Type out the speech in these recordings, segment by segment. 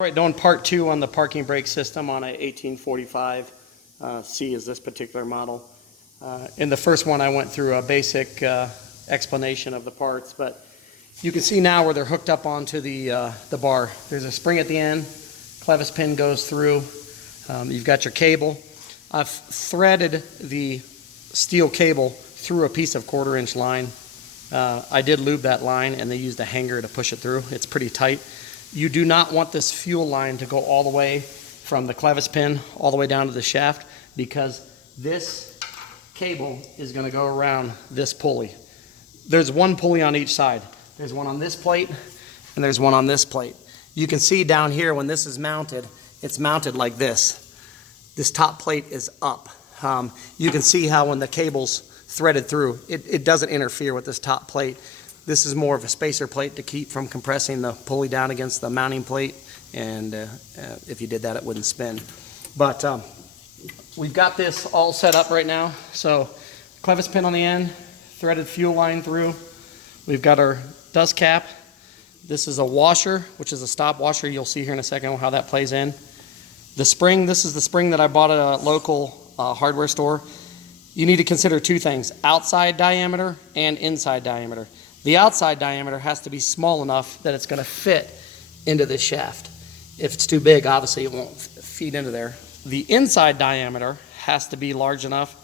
All right, doing part two on the parking brake system on a 1845 C is this particular model. In the first one, I went through a basic explanation of the parts, but you can see now where they're hooked up onto the bar. There's a spring at the end, clevis pin goes through. You've got your cable. I've threaded the steel cable through a piece of 1/4 inch line. I did lube that line, and they used a hanger to push it through. It's pretty tight. You do not want this fuel line to go all the way from the clevis pin all the way down to the shaft, because this cable is going to go around this pulley. There's one pulley on each side. There's one on this plate and there's one on this plate. You can see down here when this is mounted, it's mounted like this. This top plate is up. You can see how when the cable's threaded through, it doesn't interfere with this top plate. This is more of a spacer plate to keep from compressing the pulley down against the mounting plate, and if you did that, it wouldn't spin. But we've got this all set up right now. So clevis pin on the end, threaded fuel line through. We've got our dust cap. This is a washer, which is a stop washer. You'll see here in a second how that plays in. The spring, this is the spring that I bought at a local hardware store. You need to consider two things: outside diameter and inside diameter. The outside diameter has to be small enough that it's going to fit into this shaft. If it's too big, obviously it won't feed into there. The inside diameter has to be large enough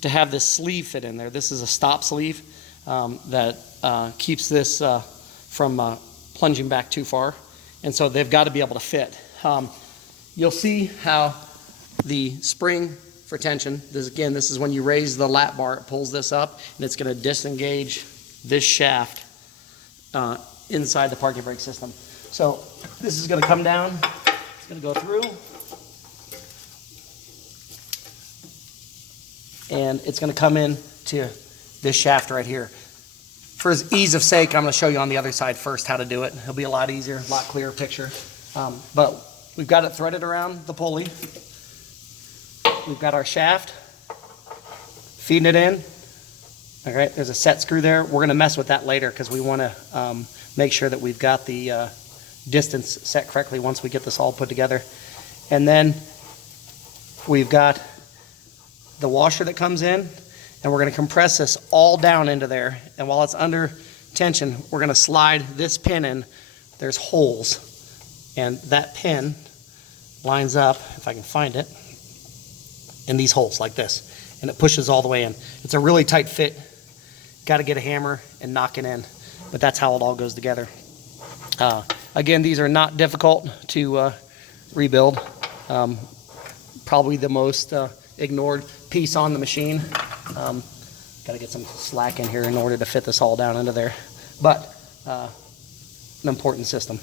to have this sleeve fit in there. This is a stop sleeve that keeps this from plunging back too far. And so they've got to be able to fit. You'll see how the spring for tension, this is when you raise the lap bar, it pulls this up, and it's going to disengage this shaft inside the parking brake system. So this is going to come down, it's going to go through, and it's going to come in to this shaft right here. For ease of sake, I'm going to show you on the other side first how to do it. It'll be a lot easier, a lot clearer picture. But we've got it threaded around the pulley. We've got our shaft, feeding it in. All right, there's a set screw there. We're going to mess with that later because we want to make sure that we've got the distance set correctly once we get this all put together. And then we've got the washer that comes in, and we're going to compress this all down into there. And while it's under tension, we're going to slide this pin in. There's holes, and that pin lines up, if I can find it, in these holes like this, and it pushes all the way in. It's a really tight fit. Got to get a hammer and knock it in, but that's how it all goes together. Again, these are not difficult to rebuild. Probably the most ignored piece on the machine. Got to get some slack in here in order to fit this all down into there, but an important system.